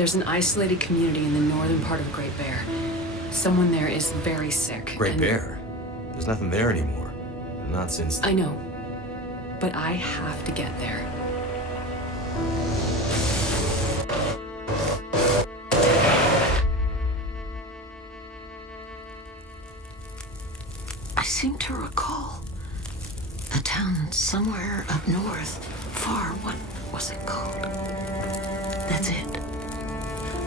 There's an isolated community in the northern part of Great Bear. Someone there is very sick. Great Bear? There's nothing there anymore. Not since... I know. But I have to get there. I seem to recall a town somewhere up north, far. What was it called? That's it.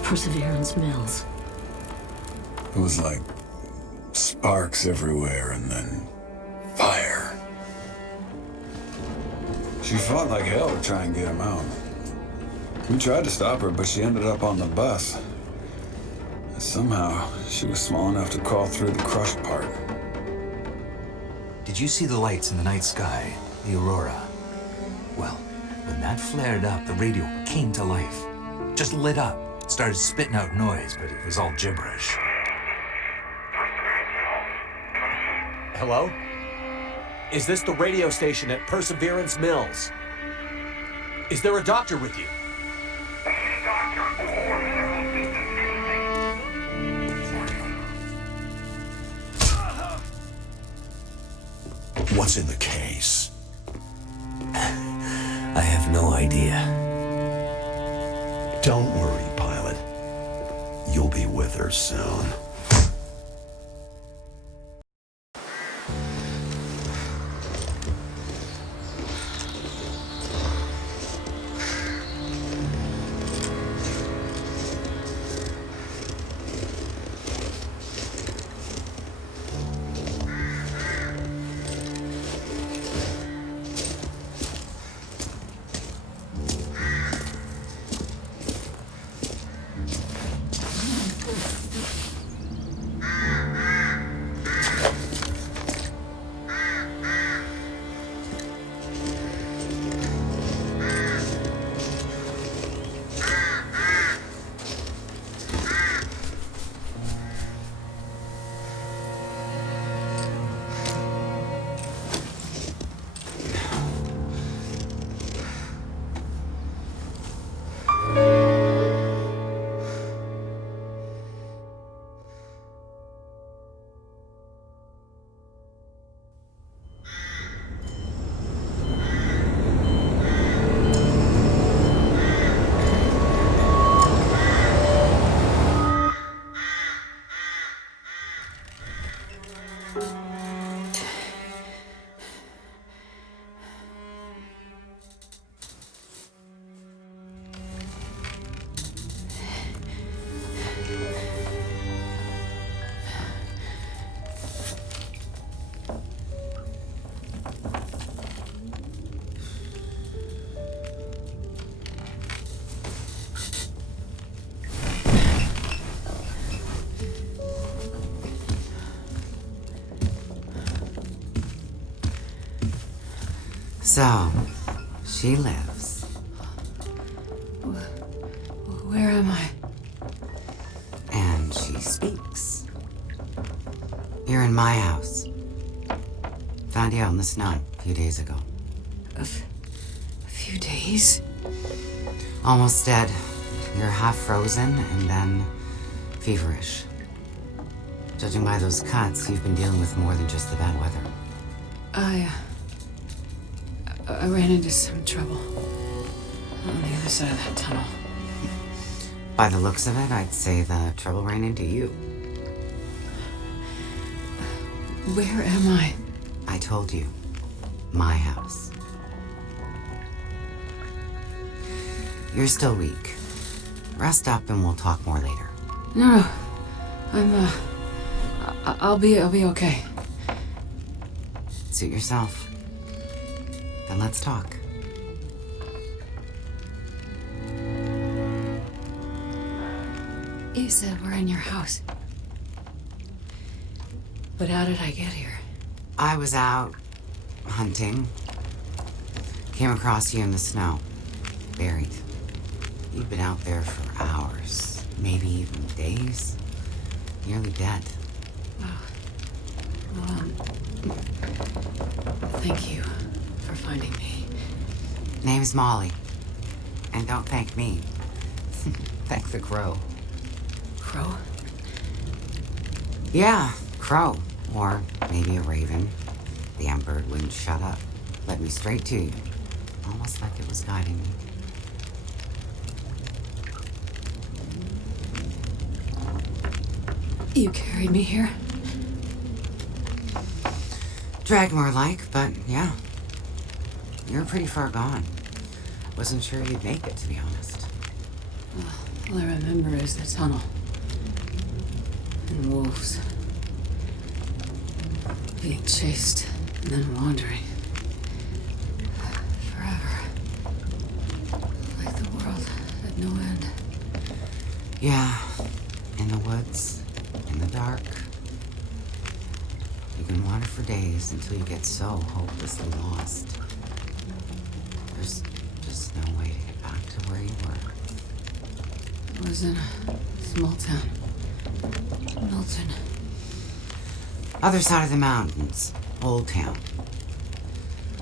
Perseverance Mills. It was like sparks everywhere and then fire. She fought like hell to try and get him out. We tried to stop her, but she ended up on the bus. Somehow, she was small enough to crawl through the crushed part. Did you see the lights in the night sky? The aurora? Well, when that flared up, the radio came to life. Just lit up. Started spitting out noise, but it was all gibberish. Hello? Is this the radio station at Perseverance Mills? Is there a doctor with you? What's in the case? I have no idea. Don't worry, pilot. You'll be with her soon. So, she lives. Where am I? And she speaks. You're in my house. Found you out in the snow a few days ago. A few days? Almost dead. You're half frozen and then feverish. Judging by those cuts, you've been dealing with more than just the bad weather. I ran into some trouble on the other side of that tunnel. By the looks of it, I'd say the trouble ran into you. Where am I? I told you. My house. You're still weak. Rest up and we'll talk more later. No. I'll be okay. Suit yourself. Then let's talk. You said we're in your house. But how did I get here? I was out hunting. Came across you in the snow. Buried. You'd been out there for hours, maybe even days. Nearly dead. Oh. Well, thank you for finding me. Name's Molly. And don't thank me. Thank the crow. Crow? Yeah, crow. Or maybe a raven. The emperor wouldn't shut up. Led me straight to you. Almost like it was guiding me. You carried me here? Drag more like, but yeah. You're pretty far gone. Wasn't sure you'd make it, to be honest. All I remember is the tunnel. And wolves. Being chased and then wandering. Forever. Like the world had no end. Yeah, in the woods, in the dark. You can wander for days until you get so hopelessly lost. There's just no way to get back to where you were. I was in a small town. Milton. Other side of the mountains, old town.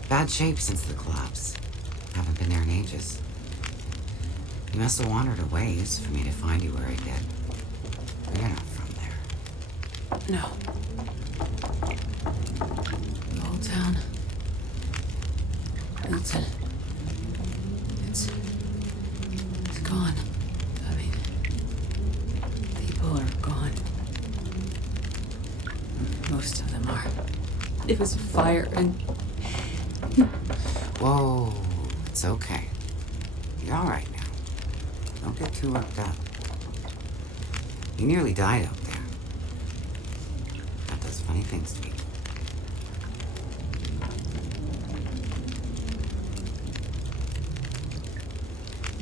Bad shape since the collapse. Haven't been there in ages. You must have wandered a ways for me to find you where I did. You're not from there. No. The old town. Milton. It's gone. I mean, people are gone. Most of them are. It was fire and... Whoa, it's okay. You're all right now. Don't get too worked up. You nearly died out there. That does funny things to me.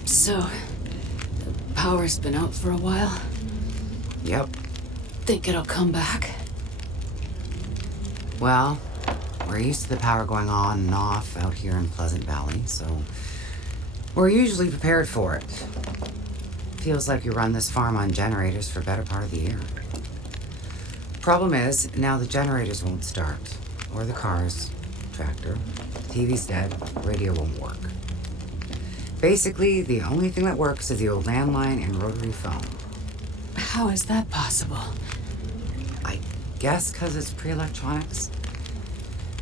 So, the power's been out for a while. Yep. Think it'll come back? Well, we're used to the power going on and off out here in Pleasant Valley, so we're usually prepared for it. Feels like you run this farm on generators for a better part of the year. Problem is, now the generators won't start. Or the cars, tractor, TV's dead, radio won't work. Basically, the only thing that works is the old landline and rotary phone. How is that possible? I guess because it's pre-electronics.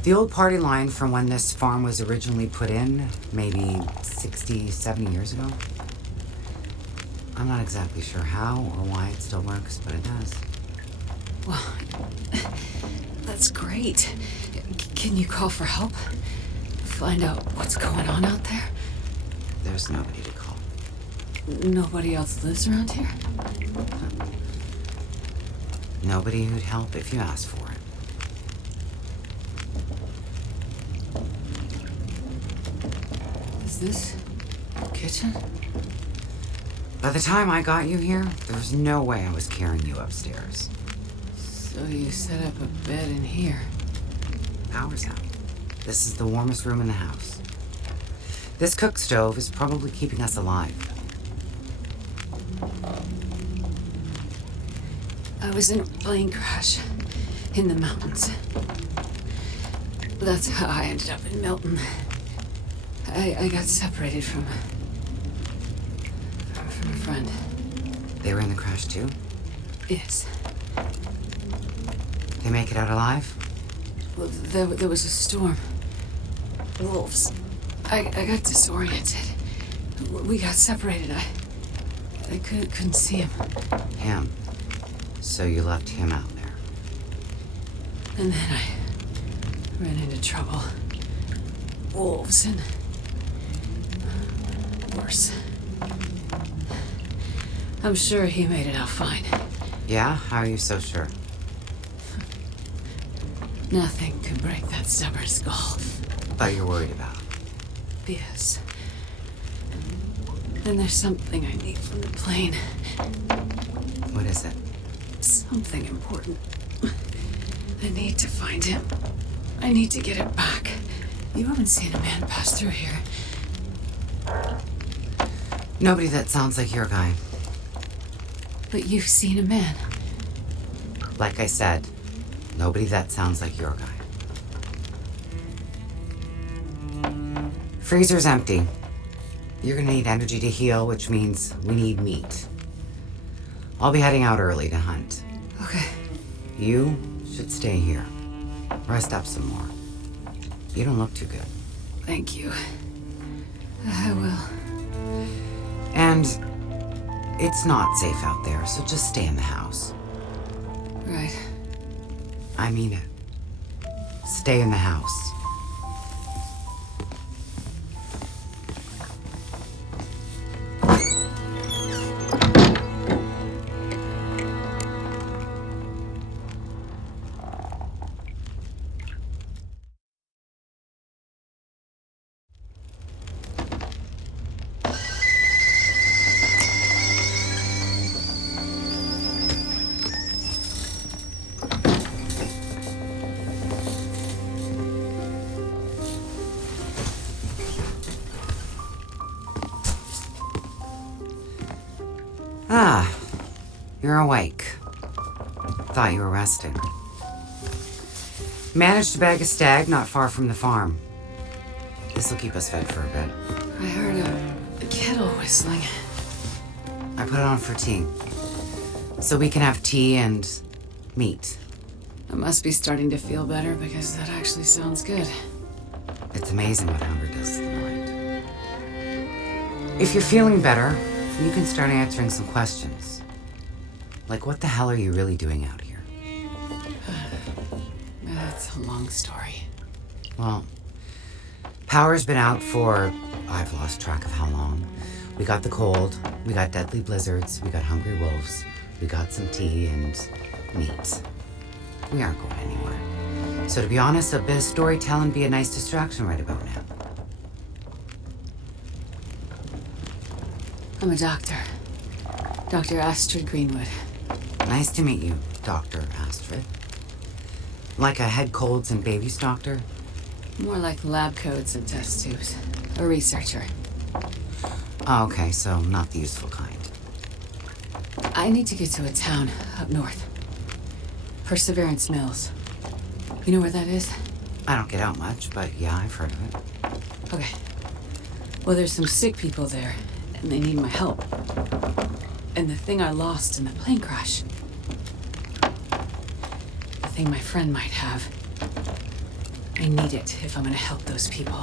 The old party line from when this farm was originally put in, maybe 60, 70 years ago. I'm not exactly sure how or why it still works, but it does. Well, that's great. Can you call for help? Find out what's going on out there? There's nobody to call. Nobody else lives around here? Nobody who'd help if you asked for it. Is this the kitchen? By the time I got you here, there was no way I was carrying you upstairs. So you set up a bed in here. Power's out. This is the warmest room in the house. This cook stove is probably keeping us alive. I was in a plane crash in the mountains. That's how I ended up in Milton. I got separated from a friend. They were in the crash too? Yes. They make it out alive? Well, there was a storm. Wolves. I got disoriented. We got separated. I couldn't see him. Him. So you left him out there. And then I ran into trouble. Wolves and worse. I'm sure he made it out fine. Yeah? How are you so sure? Nothing could break that stubborn skull. But you're worried about. Yes. Then there's something I need from the plane. What is it? Something important. I need to find him. I need to get it back. You haven't seen a man pass through here. Nobody that sounds like your guy. But you've seen a man. Like I said, nobody that sounds like your guy. Freezer's empty. You're gonna need energy to heal, which means we need meat. I'll be heading out early to hunt. Okay. You should stay here. Rest up some more. You don't look too good. Thank you. I will. And it's not safe out there, so just stay in the house. Right. I mean it. Stay in the house. Ah, you're awake. Thought you were resting. Managed to bag a stag not far from the farm. This'll keep us fed for a bit. I heard a kettle whistling. I put it on for tea. So we can have tea and meat. I must be starting to feel better because that actually sounds good. It's amazing what hunger does to the mind. If you're feeling better, you can start answering some questions. Like, what the hell are you really doing out here? That's a long story. Well, power's been out for, I've lost track of how long. We got the cold, we got deadly blizzards, we got hungry wolves, we got some tea and meat. We aren't going anywhere. So to be honest, a bit of storytelling be a nice distraction right about now. I'm a doctor. Dr. Astrid Greenwood. Nice to meet you, Dr. Astrid. Like a head colds and babies doctor? More like lab coats and test tubes. A researcher. Oh, okay, so not the useful kind. I need to get to a town up north. Perseverance Mills. You know where that is? I don't get out much, but yeah, I've heard of it. Okay. Well, there's some sick people there, and they need my help. And the thing I lost in the plane crash. The thing my friend might have. I need it if I'm gonna help those people.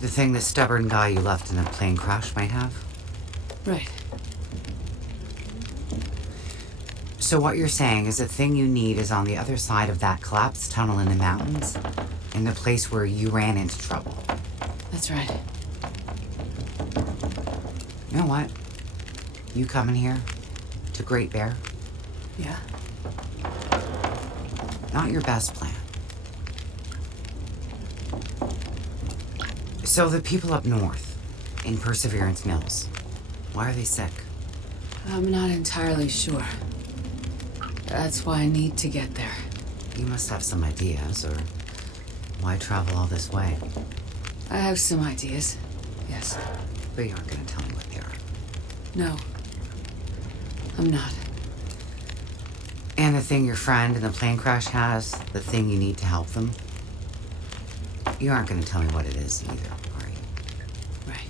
The thing the stubborn guy you left in the plane crash might have? Right. So what you're saying is the thing you need is on the other side of that collapsed tunnel in the mountains, in the place where you ran into trouble. That's right. You know what? You coming here to Great Bear? Yeah? Not your best plan. So the people up north, in Perseverance Mills, why are they sick? I'm not entirely sure. That's why I need to get there. You must have some ideas, or why travel all this way? I have some ideas. Yes. But you aren't gonna tell me what they are. No. I'm not. And the thing your friend in the plane crash has, the thing you need to help them, you aren't gonna tell me what it is either, are you? Right.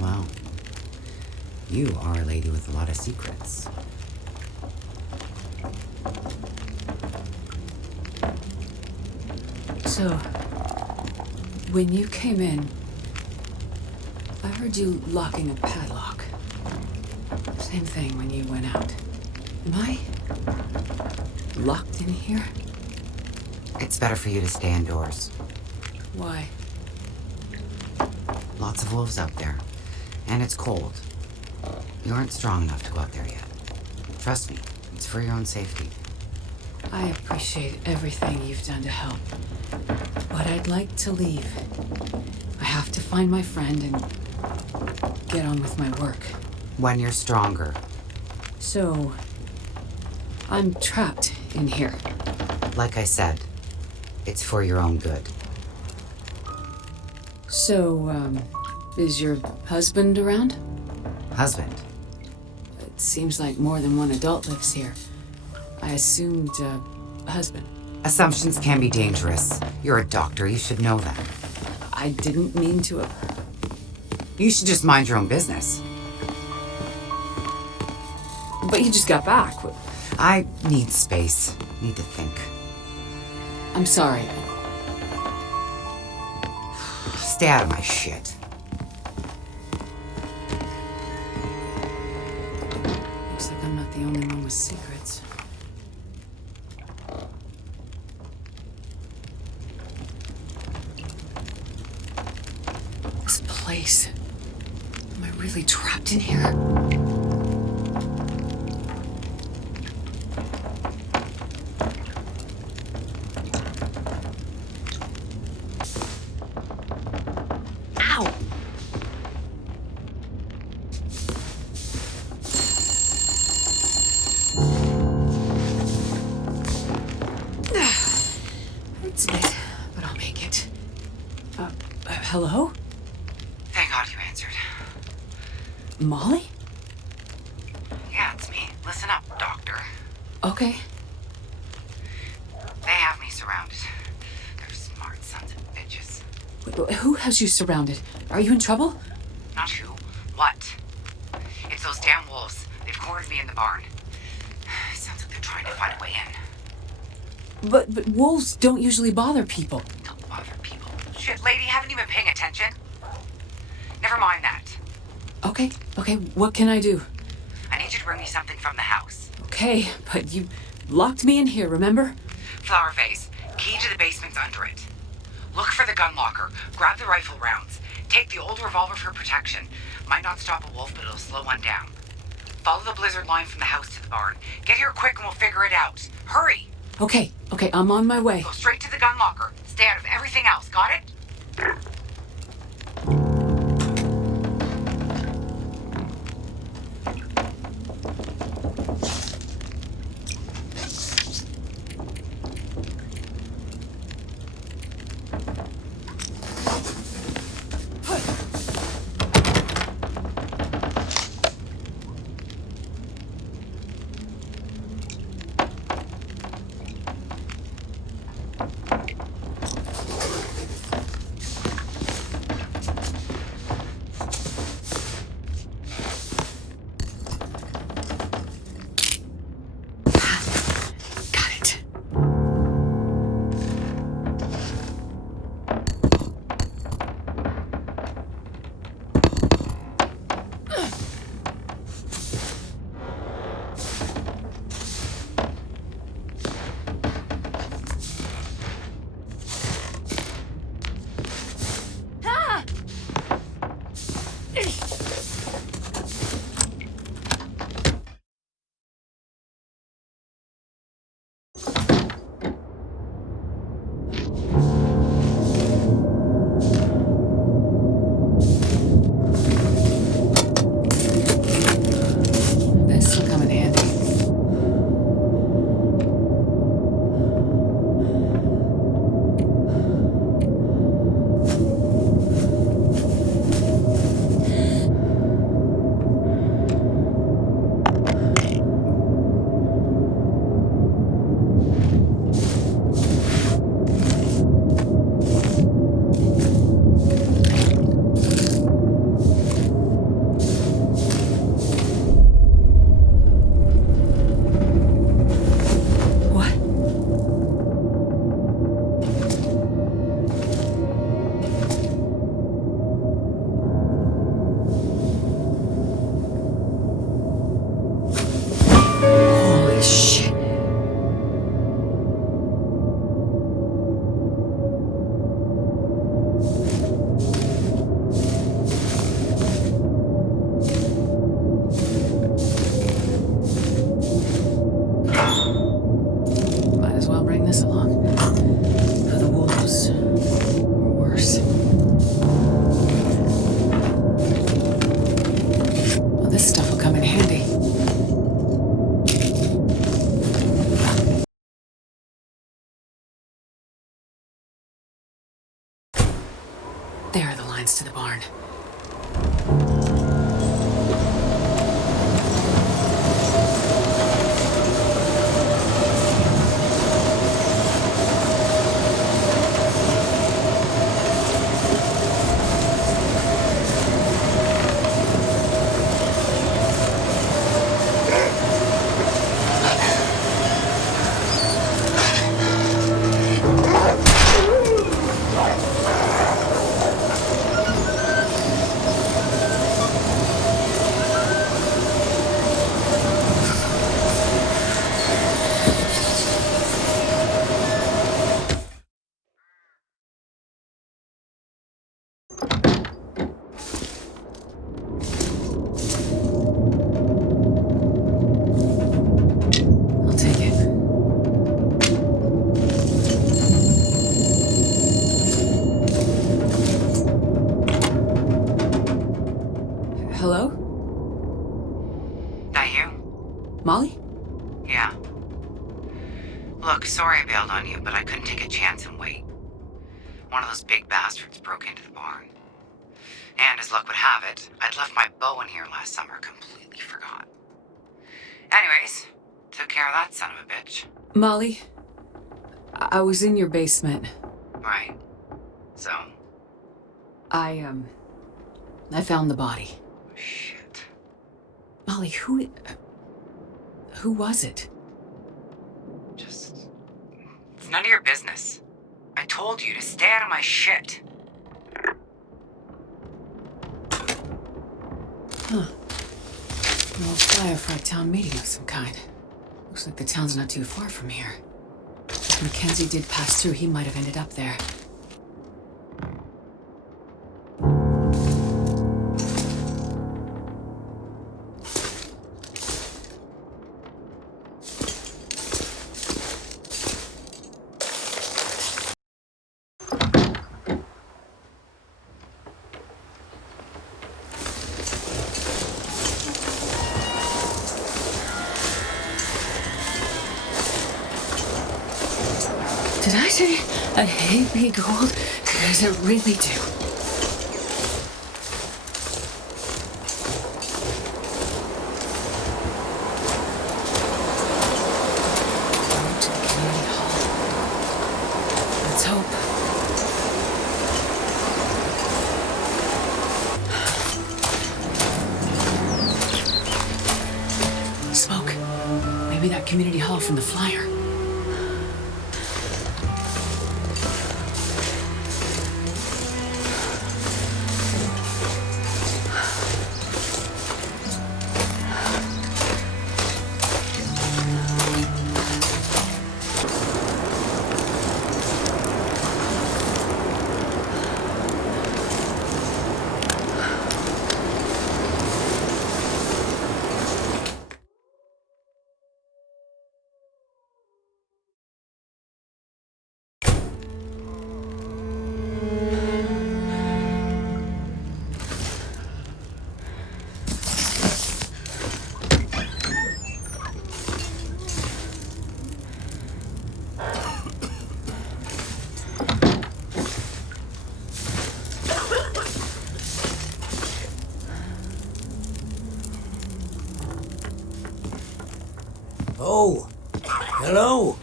Well, you are a lady with a lot of secrets. So, when you came in, I heard you locking a padlock. Same thing when you went out. Am I locked in here? It's better for you to stay indoors. Why? Lots of wolves out there, and it's cold. You aren't strong enough to go out there yet. Trust me, it's for your own safety. I appreciate everything you've done to help, but I'd like to leave. I have to find my friend and get on with my work. When you're stronger. So, I'm trapped in here. Like I said, it's for your own good. So, is your husband around? Husband? It seems like more than one adult lives here. I assumed, husband. Assumptions can be dangerous. You're a doctor, you should know that. I didn't mean to. You should just mind your own business. But you just got back. I need space. Need to think. I'm sorry. Stay out of my shit. Looks like I'm not the only one with secrets. This place. Am I really trapped in here? Ow! Hurts a bit, but I'll make it. Hello? Thank God you answered. Molly? Yeah, it's me. Listen up, Doctor. Okay. They have me surrounded. They're smart sons of bitches. Who has you surrounded? Are you in trouble? Not who. What? It's those damn wolves. They've cornered me in the barn. Sounds like they're trying to find a way in. But wolves don't usually bother people. Don't bother people. Shit, lady, haven't you been paying attention? Never mind that. Okay, what can I do? I need you to bring me something from the house. Okay, but you locked me in here, remember? Flower vase. Key to the basement's under it. Look for the gun locker. Grab the rifle rounds. Take the old revolver for protection. Might not stop a wolf, but it'll slow one down. Follow the blizzard line from the house to the barn. Get here quick and we'll figure it out. Hurry! Okay, I'm on my way. Go straight to the gun locker. Stay out of everything else, got it? Hello? That you? Molly? Yeah. Look, sorry I bailed on you, but I couldn't take a chance and wait. One of those big bastards broke into the barn. And as luck would have it, I'd left my bow in here last summer, completely forgot. Anyways, took care of that son of a bitch. Molly, I was in your basement. Right. So? I found the body. Shit. Molly, who was it? Just... It's none of your business. I told you to stay out of my shit. Huh. An old flyer for a town meeting of some kind. Looks like the town's not too far from here. If Mackenzie did pass through, he might have ended up there. Did I say I hate being cold? Because I really do. Road to the community hall. Let's hope. Smoke. Maybe that community hall from the flyer. Oh, hello.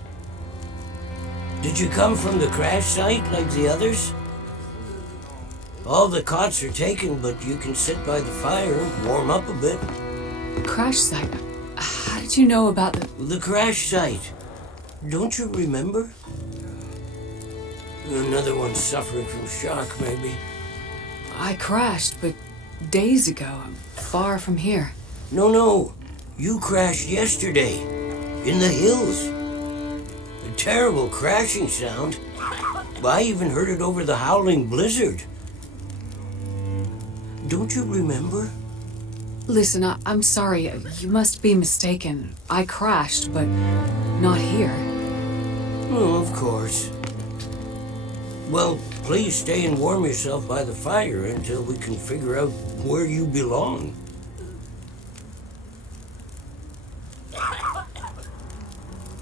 Did you come from the crash site like the others? All the cots are taken, but you can sit by the fire, warm up a bit. Crash site? How did you know about The crash site. Don't you remember? Another one suffering from shock, maybe. I crashed, but days ago, far from here. No. You crashed yesterday. In the hills. A terrible crashing sound. I even heard it over the howling blizzard. Don't you remember? Listen, I'm sorry. You must be mistaken. I crashed, but not here. Oh, of course. Well, please stay and warm yourself by the fire until we can figure out where you belong.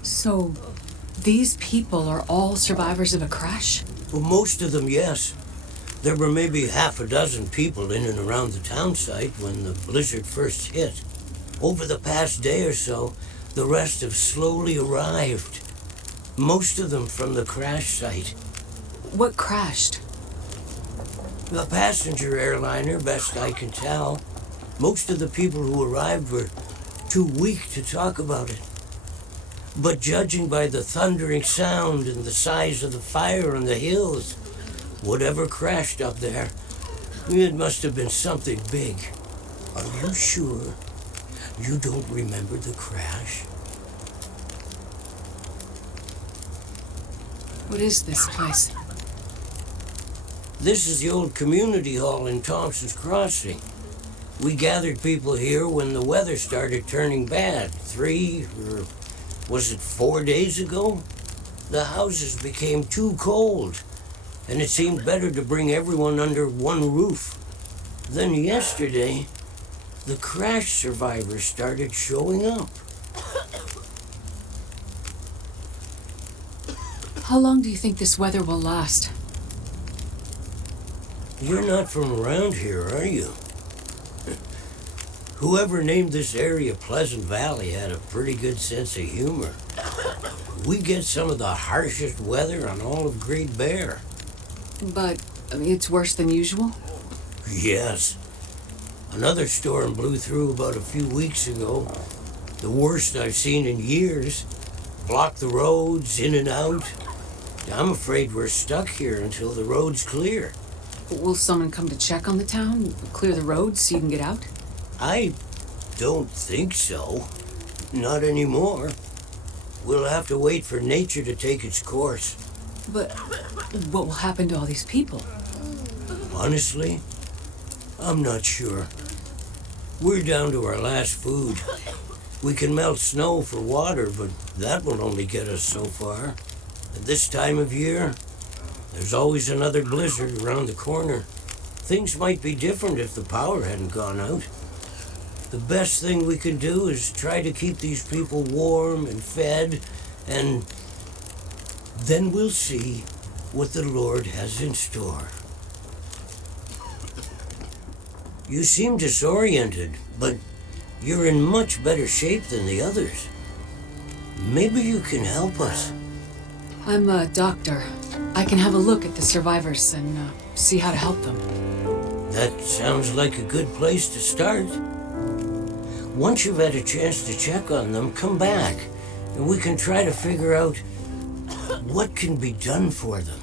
So, these people are all survivors of a crash? Well, most of them, yes. There were maybe half a dozen people in and around the town site when the blizzard first hit. Over the past day or so, the rest have slowly arrived. Most of them from the crash site. What crashed? A passenger airliner, best I can tell. Most of the people who arrived were too weak to talk about it. But judging by the thundering sound and the size of the fire on the hills, whatever crashed up there, it must have been something big. Are you sure you don't remember the crash? What is this place? This is the old community hall in Thompson's Crossing. We gathered people here when the weather started turning bad. 4 days ago? The houses became too cold, and it seemed better to bring everyone under one roof. Then yesterday, the crash survivors started showing up. How long do you think this weather will last? You're not from around here, are you? Whoever named this area Pleasant Valley had a pretty good sense of humor. We get some of the harshest weather on all of Great Bear. But, I mean, it's worse than usual? Yes. Another storm blew through about a few weeks ago. The worst I've seen in years. Blocked the roads, in and out. I'm afraid we're stuck here until the road's clear. Will someone come to check on the town? Clear the roads so you can get out? I don't think so. Not anymore. We'll have to wait for nature to take its course. But what will happen to all these people? Honestly, I'm not sure. We're down to our last food. We can melt snow for water, but that will only get us so far. At this time of year, there's always another blizzard around the corner. Things might be different if the power hadn't gone out. The best thing we can do is try to keep these people warm and fed, and then we'll see what the Lord has in store. You seem disoriented, but you're in much better shape than the others. Maybe you can help us. I'm a doctor. I can have a look at the survivors and see how to help them. That sounds like a good place to start. Once you've had a chance to check on them, come back, and we can try to figure out what can be done for them.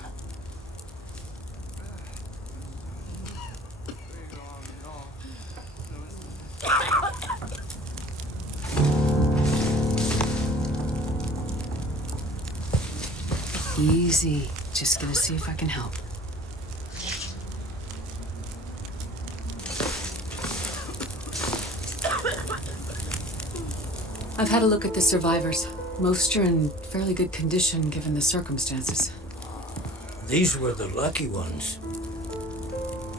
Easy. Just gonna see if I can help. I've had a look at the survivors. Most are in fairly good condition given the circumstances. These were the lucky ones.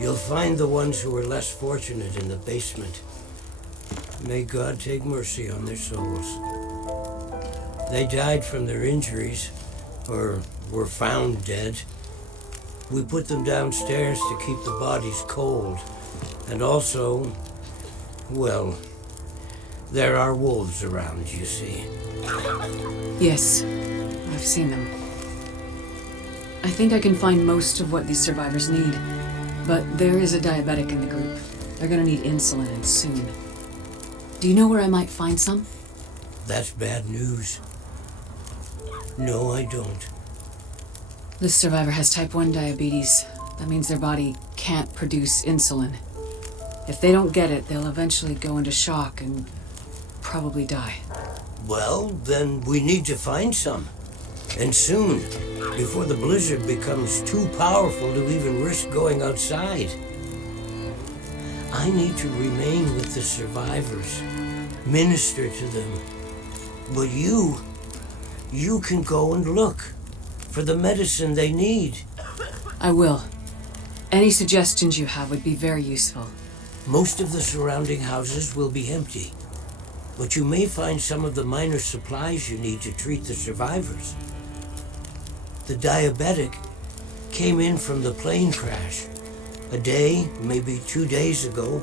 You'll find the ones who were less fortunate in the basement. May God take mercy on their souls. They died from their injuries, or were found dead. We put them downstairs to keep the bodies cold. And also, well, there are wolves around, you see. Yes, I've seen them. I think I can find most of what these survivors need, but there is a diabetic in the group. They're gonna need insulin, and soon. Do you know where I might find some? That's bad news. No, I don't. This survivor has type 1 diabetes. That means their body can't produce insulin. If they don't get it, they'll eventually go into shock and probably die. Well, then we need to find some. And soon, before the blizzard becomes too powerful to even risk going outside. I need to remain with the survivors, minister to them. But you can go and look for the medicine they need. I will. Any suggestions you have would be very useful. Most of the surrounding houses will be empty, but you may find some of the minor supplies you need to treat the survivors. The diabetic came in from the plane crash a day, maybe 2 days ago.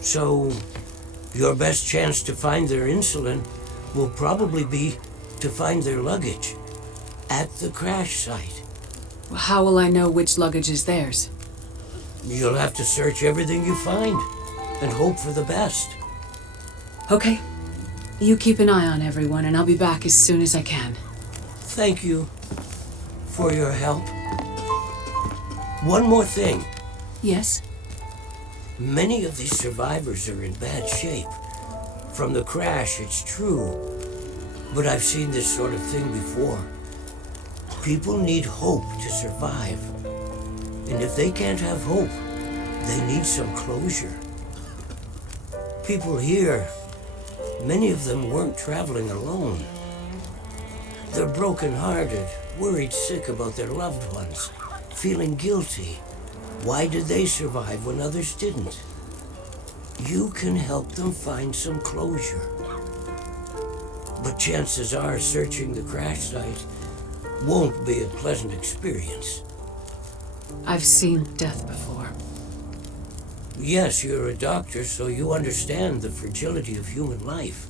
So your best chance to find their insulin will probably be to find their luggage at the crash site. How will I know which luggage is theirs? You'll have to search everything you find and hope for the best. Okay. You keep an eye on everyone, and I'll be back as soon as I can. Thank you for your help. One more thing. Yes? Many of these survivors are in bad shape. From the crash, it's true. But I've seen this sort of thing before. People need hope to survive. And if they can't have hope, they need some closure. People here, many of them weren't traveling alone. They're broken-hearted, worried sick about their loved ones, feeling guilty. Why did they survive when others didn't? you can help them find some closure. But chances are searching the crash site won't be a pleasant experience. I've seen death before. Yes, you're a doctor, so you understand the fragility of human life.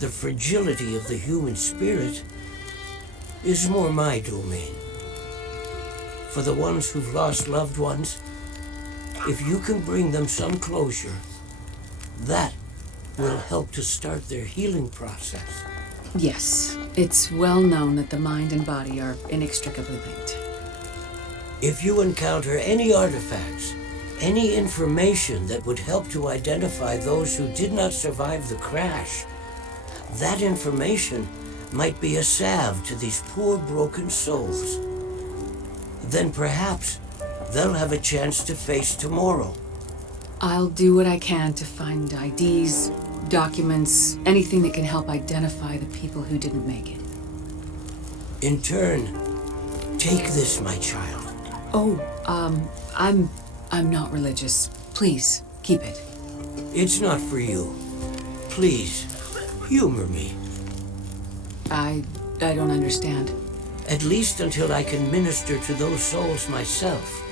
The fragility of the human spirit is more my domain. For the ones who've lost loved ones, if you can bring them some closure, that will help to start their healing process. Yes, it's well known that the mind and body are inextricably linked. If you encounter any artifacts, any information that would help to identify those who did not survive the crash, that information might be a salve to these poor broken souls. Then perhaps they'll have a chance to face tomorrow. I'll do what I can to find IDs, documents, anything that can help identify the people who didn't make it. In turn, take this, my child. Oh, I'm not religious. Please, keep it. It's not for you. Please, humor me. I don't understand. At least until I can minister to those souls myself.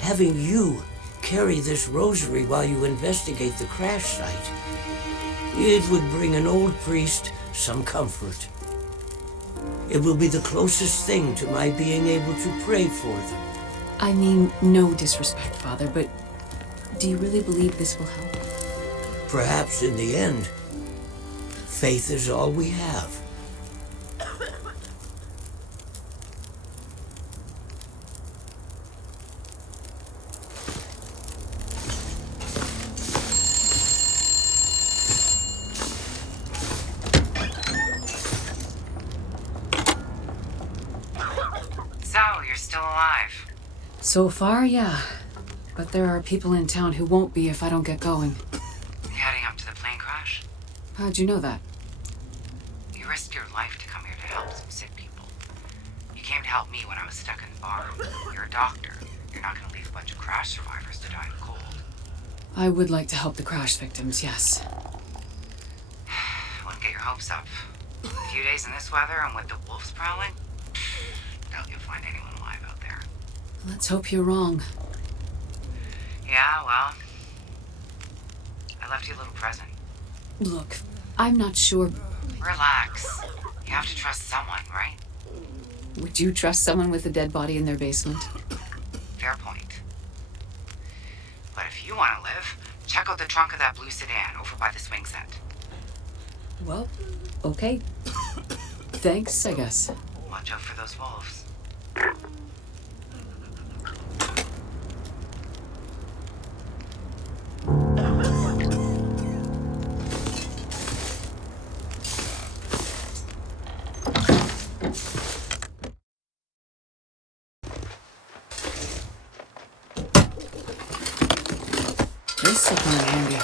Having you carry this rosary while you investigate the crash site, it would bring an old priest some comfort. It will be the closest thing to my being able to pray for them. I mean, no disrespect, Father, but do you really believe this will help? Perhaps in the end, faith is all we have. So, you're still alive. So far, yeah. But there are people in town who won't be if I don't get going. You heading up to the plane crash? How'd you know that? You risked your life to come here to help some sick people. You came to help me when I was stuck in the barn. You're a doctor. You're not gonna leave a bunch of crash survivors to die of cold. I would like to help the crash victims, yes. Wouldn't get your hopes up. A few days in this weather and with the wolves prowling? Doubt you'll find anyone alive out there. Let's hope you're wrong. Yeah, well, I left you a little present. Look, I'm not sure. Relax. You have to trust someone, right? Would you trust someone with a dead body in their basement? Fair point. But if you want to live, check out the trunk of that blue sedan over by the swing set. Well, okay. Thanks, I guess. Watch out for those wolves. This will come in handy.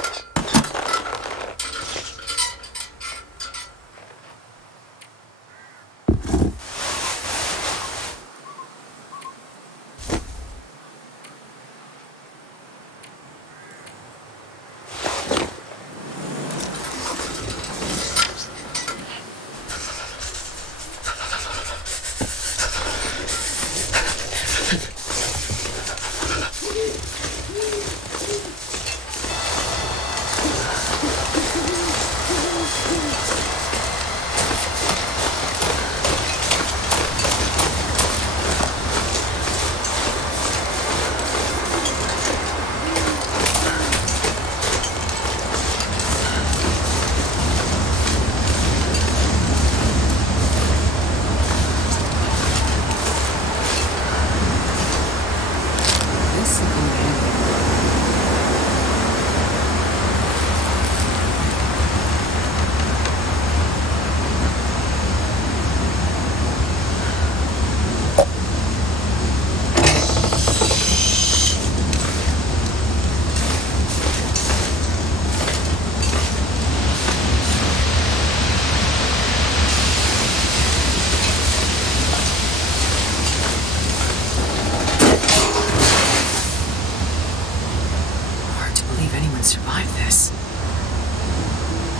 anyone survived this.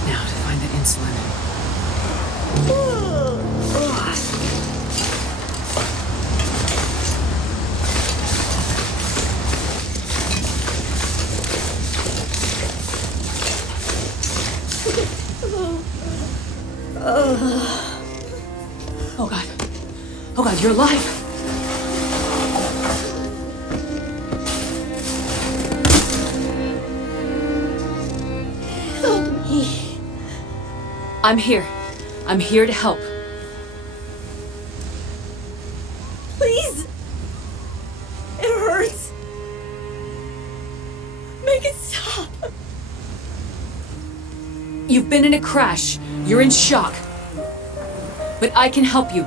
Now to find the insulin. Oh God. Oh God, you're alive. Help me. I'm here. I'm here to help. Please. It hurts. Make it stop. You've been in a crash. You're in shock. But I can help you.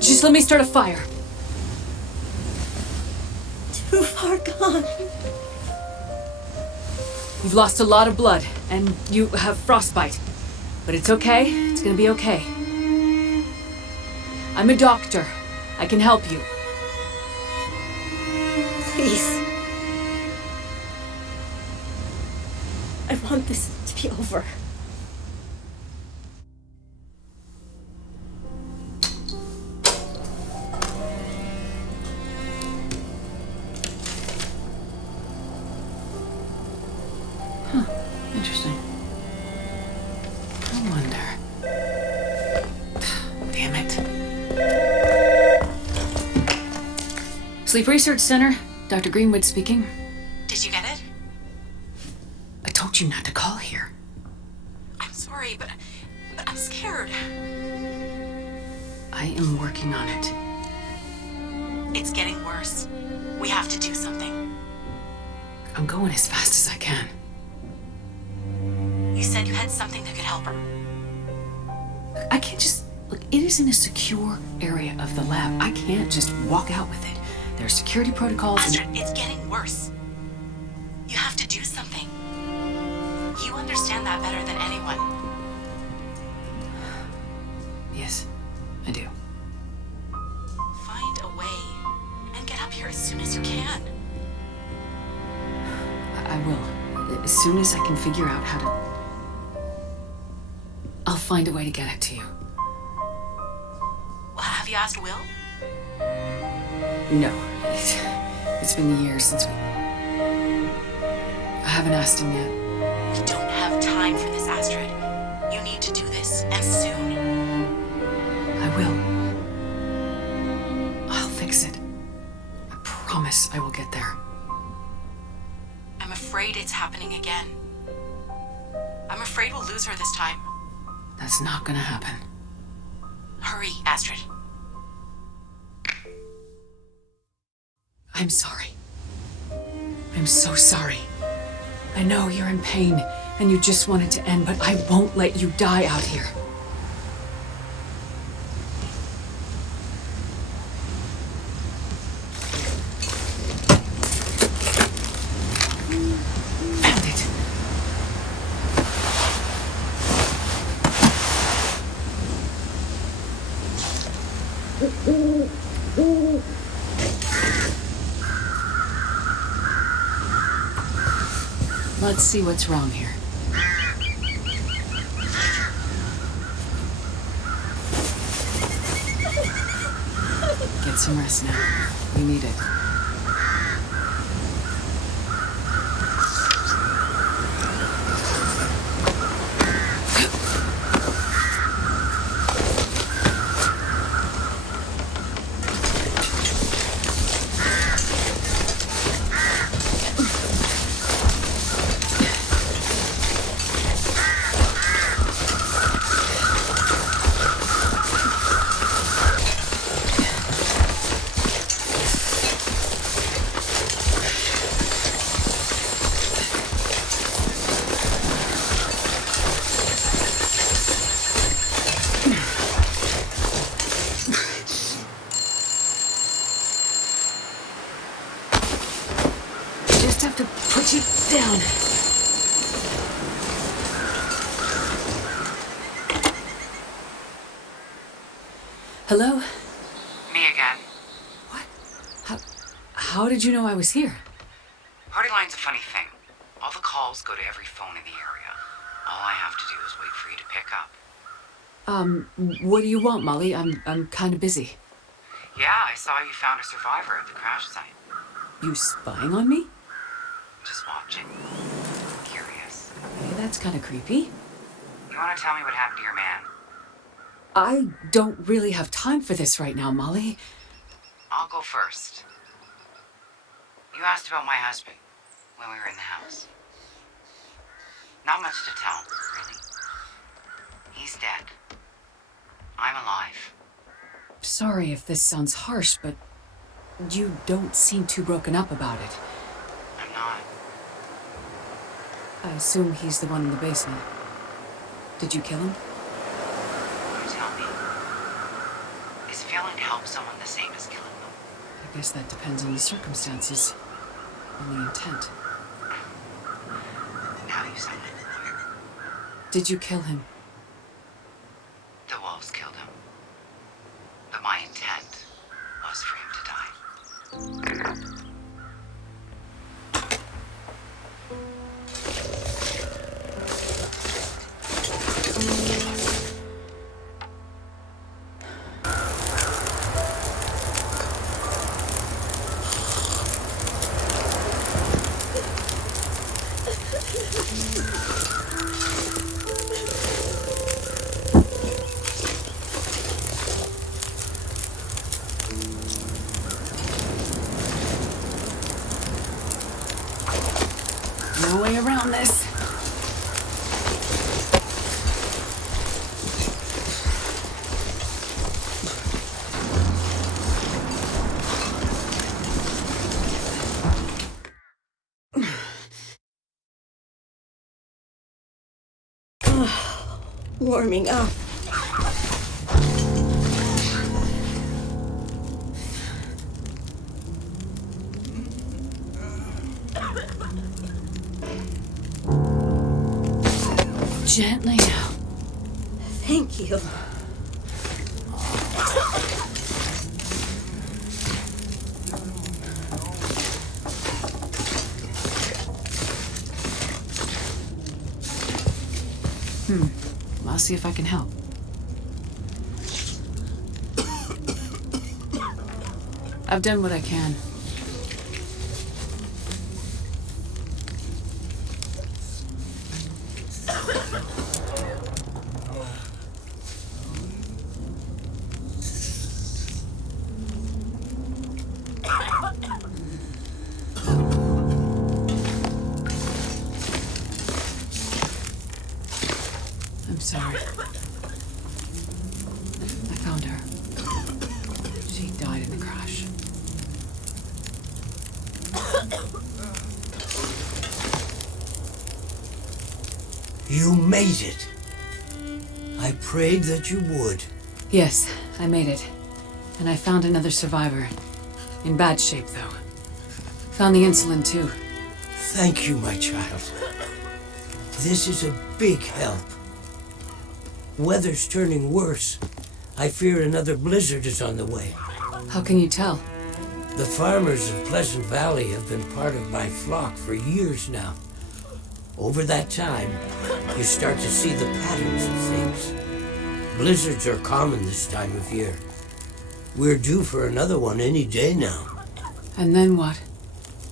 Just let me start a fire. Too far gone. You've lost a lot of blood, and you have frostbite. But it's okay. It's gonna be okay. I'm a doctor. I can help you. Please. I want this to be over. Interesting. I wonder. Damn it. Sleep Research Center. Dr. Greenwood speaking. Did you get it? I told you not to call here. I'm sorry, but I'm scared. I am working on it. It's getting worse. We have to do something. I'm going as fast as I can. You said you had something that could help her. I can't just... Look, it is in a secure area of the lab. I can't just walk out with it. There are security protocols Astrid, it's getting worse. You have to do something. You understand that better than anyone. Yes, I do. Find a way and get up here as soon as you can. I will. As soon as I can figure out how to... I'll find a way to get it to you. Well, have you asked Will? No. It's been years since we... I haven't asked him yet. We don't have time for this, Astrid. You need to do this, and soon. I will. I'll fix it. I promise I will get there. I'm afraid it's happening again. I'm afraid we'll lose her this time. That's not gonna happen. Hurry, Astrid. I'm sorry. I'm so sorry. I know you're in pain and you just want it to end, but I won't let you die out here. Found it. Let's see what's wrong here. Get some rest now. You need it. Have to put you down. Hello? Me again. What? How did you know I was here? Party line's a funny thing. All the calls go to every phone in the area. All I have to do is wait for you to pick up. What do you want, Molly? I'm kind of busy. Yeah, I saw you found a survivor at the crash site. You spying on me? Just watching. Curious. Hey, that's kind of creepy. You want to tell me what happened to your man? I don't really have time for this right now, Molly. I'll go first. You asked about my husband when we were in the house. Not much to tell, really. He's dead. I'm alive. Sorry if this sounds harsh, but you don't seem too broken up about it. I'm not. I assume he's the one in the basement. Did you kill him? You tell me. Is failing to help someone the same as killing them? I guess that depends on the circumstances, on the intent. Now you sound like a lawyer. Did you kill him? The wolves killed him. But my intent was for him to die. No way around this. Warming up. Gently now. Thank you. I'll see if I can help. I've done what I can. I'm sorry. I found her. She died in the crash. You made it. I prayed that you would. Yes, I made it. And I found another survivor. In bad shape, though. Found the insulin, too. Thank you, my child. This is a big help. Weather's turning worse. I fear another blizzard is on the way. How can you tell? The farmers of Pleasant Valley have been part of my flock for years now. Over that time, you start to see the patterns of things. Blizzards are common this time of year. We're due for another one any day now. And then what?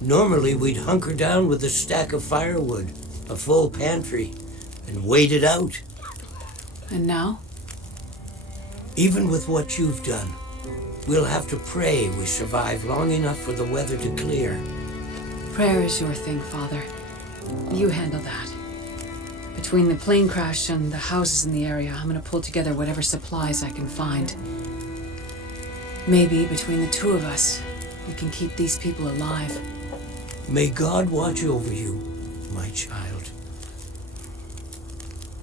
Normally, we'd hunker down with a stack of firewood, a full pantry, and wait it out. And now? Even with what you've done, we'll have to pray we survive long enough for the weather to clear. Prayer is your thing, Father. You handle that. Between the plane crash and the houses in the area, I'm gonna pull together whatever supplies I can find. Maybe between the two of us, we can keep these people alive. May God watch over you, my child.